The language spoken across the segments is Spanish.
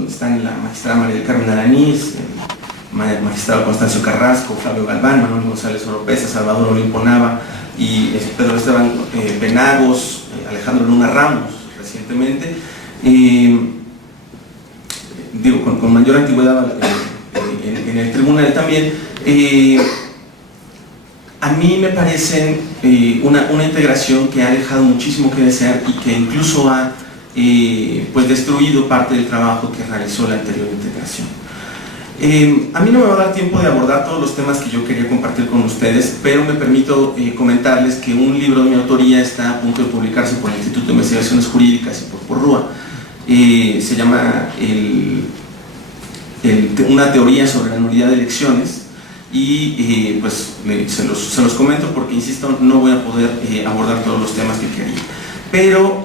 donde están la magistrada María del Carmen Alanís, el magistrado Constancio Carrasco, Flavio Galván, Manuel González Oropesa, Salvador Olimpo Nava y Pedro Esteban Penagos, Alejandro Luna Ramos recientemente, digo, con mayor antigüedad en el tribunal también. A mí me parecen una integración que ha dejado muchísimo que desear y que incluso ha pues destruido parte del trabajo que realizó la anterior integración. A mí no me va a dar tiempo de abordar todos los temas que yo quería compartir con ustedes, pero me permito comentarles que un libro de mi autoría está a punto de publicarse por el Instituto de Investigaciones Jurídicas y por RUA. Se llama Una teoría sobre la nulidad de elecciones y pues se los comento porque, insisto, no voy a poder abordar todos los temas que quería. Pero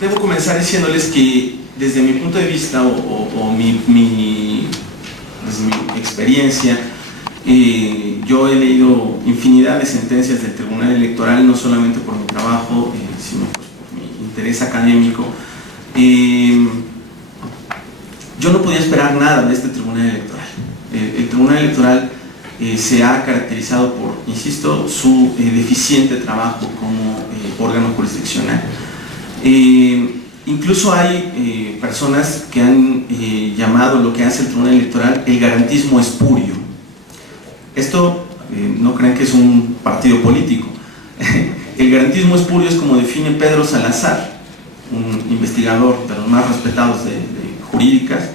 debo comenzar diciéndoles que desde mi punto de vista o desde mi experiencia, yo he leído infinidad de sentencias del Tribunal Electoral, no solamente por mi trabajo, sino pues por mi interés académico. Yo no podía esperar nada de este Tribunal Electoral. El Tribunal Electoral se ha caracterizado por, insisto, su deficiente trabajo como órgano jurisdiccional. Incluso hay personas que han llamado lo que hace el Tribunal Electoral el garantismo espurio. Esto no crean que es un partido político. El garantismo espurio es como define Pedro Salazar, un investigador de los más respetados de jurídicas,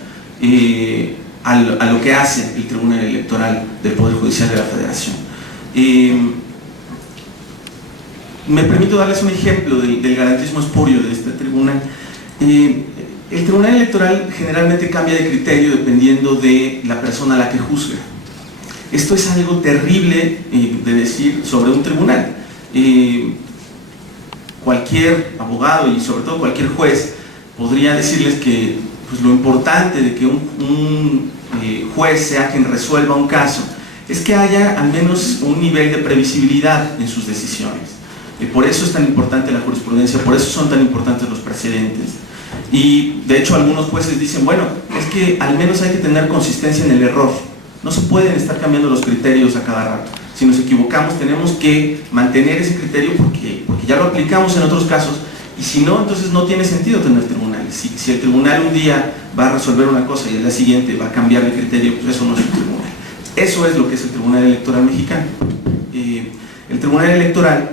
a lo que hace el Tribunal Electoral del Poder Judicial de la Federación. Me permito darles un ejemplo del garantismo espurio de este tribunal. El Tribunal Electoral generalmente cambia de criterio dependiendo de la persona a la que juzga. Esto es algo terrible de decir sobre un tribunal. Cualquier abogado y sobre todo cualquier juez podría decirles que pues, lo importante de que un juez sea quien resuelva un caso es que haya al menos un nivel de previsibilidad en sus decisiones. Por eso es tan importante la jurisprudencia, por eso son tan importantes los precedentes. Y de hecho algunos jueces dicen, bueno, es que al menos hay que tener consistencia en el error. No se pueden estar cambiando los criterios a cada rato. Si nos equivocamos tenemos que mantener ese criterio porque ya lo aplicamos en otros casos, y si no, entonces no tiene sentido tener tribunales. Si el tribunal un día va a resolver una cosa y el día siguiente va a cambiar de criterio, pues eso no es un tribunal. Eso es lo que es el Tribunal Electoral mexicano. El Tribunal Electoral,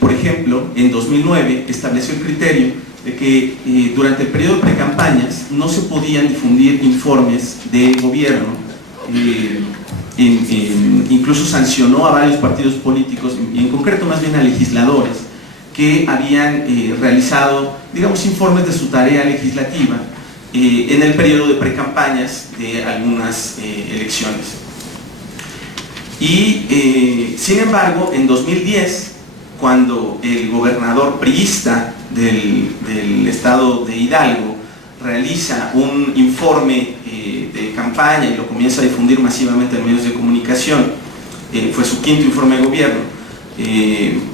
por ejemplo, en 2009 estableció el criterio de que durante el periodo de precampañas no se podían difundir informes de gobierno. Incluso sancionó a varios partidos políticos, y en concreto más bien a legisladores que habían realizado, digamos, informes de su tarea legislativa en el periodo de precampañas de algunas elecciones. Y sin embargo, en 2010, cuando el gobernador priista del estado de Hidalgo realiza un informe de campaña y lo comienza a difundir masivamente en medios de comunicación, fue su quinto informe de gobierno.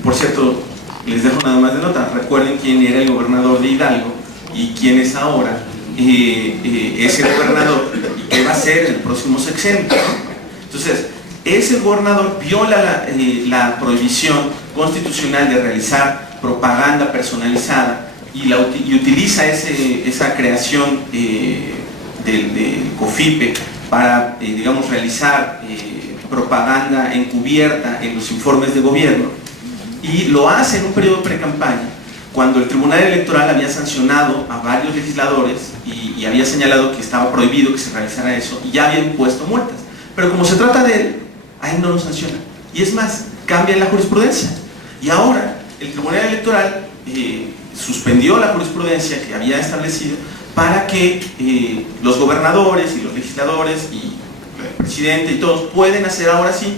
Por cierto, les dejo nada más de nota, recuerden quién era el gobernador de Hidalgo y quién es ahora ese gobernador y qué va a ser el próximo sexenio. Entonces, ese gobernador viola la prohibición constitucional de realizar propaganda personalizada y utiliza esa creación del COFIPE para, digamos, realizar propaganda encubierta en los informes de gobierno, y lo hace en un periodo de precampaña, cuando el Tribunal Electoral había sancionado a varios legisladores y había señalado que estaba prohibido que se realizara eso y ya había impuesto multas. Pero como se trata de él, ahí no lo sanciona. Y es más, cambia la jurisprudencia. Y ahora el Tribunal Electoral suspendió la jurisprudencia que había establecido para que los gobernadores y los legisladores y el presidente y todos pueden hacer ahora sí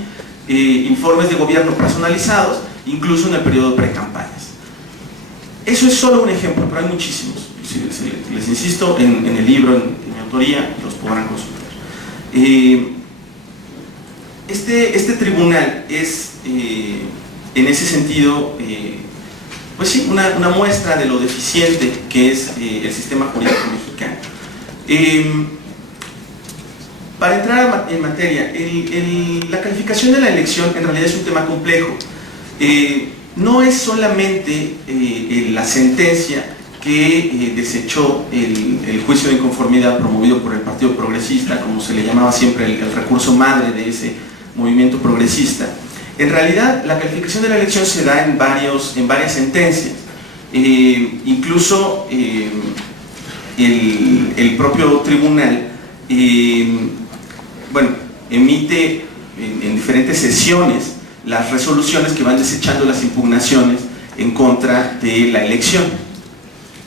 informes de gobierno personalizados, incluso en el periodo de precampañas. Eso es solo un ejemplo, pero hay muchísimos. Les insisto, en el libro, en mi autoría, los podrán consultar. Este tribunal es, en ese sentido, pues sí, una muestra de lo deficiente que es el sistema jurídico mexicano. Para entrar en materia, la calificación de la elección en realidad es un tema complejo. No es solamente la sentencia que desechó el juicio de inconformidad promovido por el Partido Progresista, como se le llamaba siempre el recurso madre de ese movimiento progresista. En realidad, la calificación de la elección se da en varias sentencias. Incluso el propio tribunal emite en diferentes sesiones las resoluciones que van desechando las impugnaciones en contra de la elección.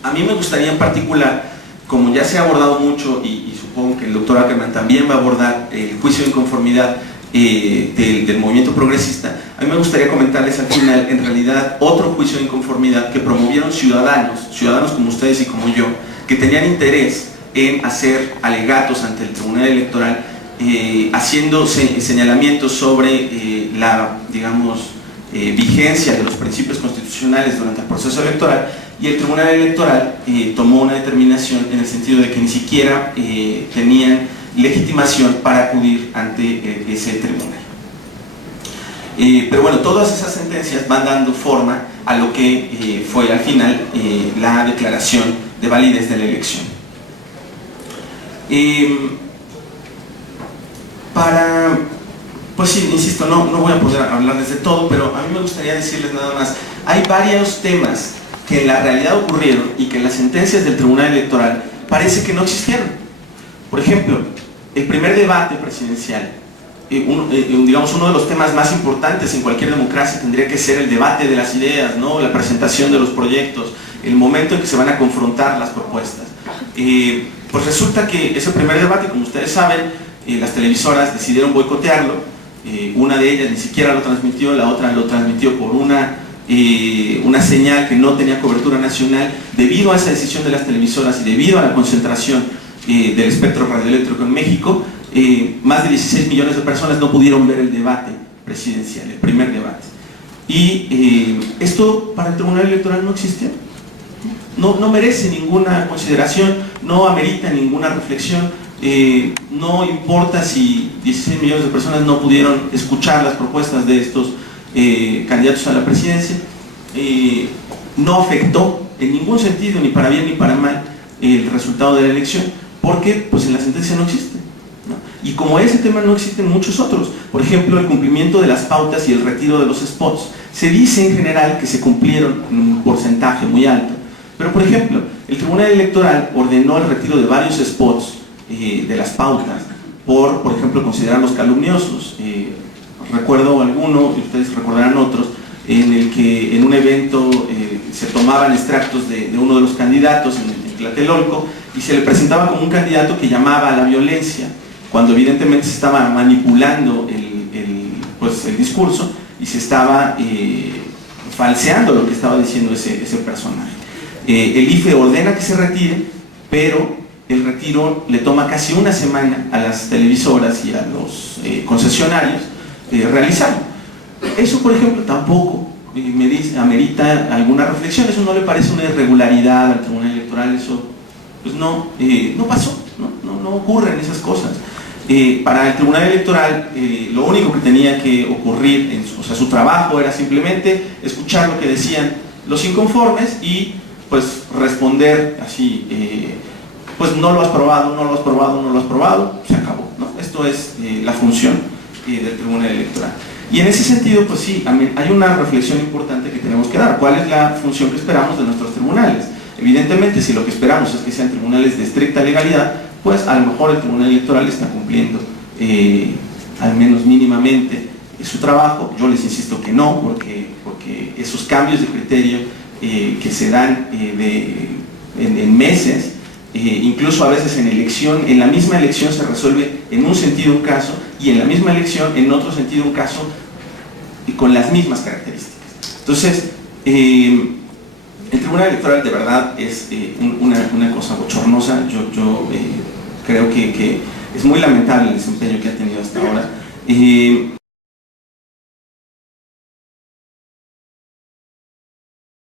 A mí me gustaría en particular, como ya se ha abordado mucho y supongo que el doctor Ackerman también va a abordar el juicio de inconformidad del movimiento progresista, a mí me gustaría comentarles al final en realidad otro juicio de inconformidad que promovieron ciudadanos como ustedes y como yo, que tenían interés en hacer alegatos ante el Tribunal Electoral, haciendo señalamientos sobre la, digamos, vigencia de los principios constitucionales durante el proceso electoral, y el Tribunal Electoral tomó una determinación en el sentido de que ni siquiera tenían legitimación para acudir ante ese tribunal. Pero bueno, todas esas sentencias van dando forma a lo que fue al final la declaración de validez de la elección. Pues sí, insisto, no voy a poder hablarles de todo, pero a mí me gustaría decirles nada más, hay varios temas que en la realidad ocurrieron y que en las sentencias del Tribunal Electoral parece que no existieron. Por ejemplo, el primer debate presidencial, digamos, uno de los temas más importantes en cualquier democracia tendría que ser el debate de las ideas, ¿no? La presentación de los proyectos, el momento en que se van a confrontar las propuestas. Pues resulta que ese primer debate, como ustedes saben, las televisoras decidieron boicotearlo. Una de ellas ni siquiera lo transmitió, la otra lo transmitió por una señal que no tenía cobertura nacional. Debido a esa decisión de las televisoras y debido a la concentración del espectro radioeléctrico en México, más de 16 millones de personas no pudieron ver el debate presidencial, el primer debate. Y esto para el Tribunal Electoral no existe. No merece ninguna consideración, no amerita ninguna reflexión. No importa si 16 millones de personas no pudieron escuchar las propuestas de estos candidatos a la presidencia. No afectó en ningún sentido, ni para bien ni para mal, el resultado de la elección, porque pues en la sentencia no existe, ¿no? Y como ese tema no existen muchos otros. Por ejemplo, el cumplimiento de las pautas y el retiro de los spots. Se dice en general que se cumplieron en un porcentaje muy alto, pero por ejemplo, el Tribunal Electoral ordenó el retiro de varios spots de las pautas por ejemplo, considerarlos calumniosos. Recuerdo alguno, y ustedes recordarán otros, en el que en un evento se tomaban extractos de uno de los candidatos en Tlatelolco y se le presentaba como un candidato que llamaba a la violencia, cuando evidentemente se estaba manipulando el discurso y se estaba falseando lo que estaba diciendo ese personaje. El IFE ordena que se retire, pero el retiro le toma casi una semana a las televisoras y a los concesionarios realizarlo. Eso, por ejemplo, tampoco amerita alguna reflexión. Eso no le parece una irregularidad al Tribunal Electoral. Eso pues no pasó, no ocurren esas cosas. Para el Tribunal Electoral lo único que tenía que ocurrir, su trabajo era simplemente escuchar lo que decían los inconformes y pues responder así, pues no lo has probado, no lo has probado, no lo has probado, se acabó, ¿no? Esto es la función del Tribunal Electoral. Y en ese sentido, pues sí, hay una reflexión importante que tenemos que dar. ¿Cuál es la función que esperamos de nuestros tribunales? Evidentemente, si lo que esperamos es que sean tribunales de estricta legalidad, pues a lo mejor el Tribunal Electoral está cumpliendo, al menos mínimamente, su trabajo. Yo les insisto que no, porque esos cambios de criterio que se dan en meses, incluso a veces en la misma elección se resuelve en un sentido un caso y en la misma elección en otro sentido un caso con las mismas características. Entonces, el Tribunal Electoral de verdad es una cosa bochornosa. Yo creo que es muy lamentable el desempeño que ha tenido hasta ahora.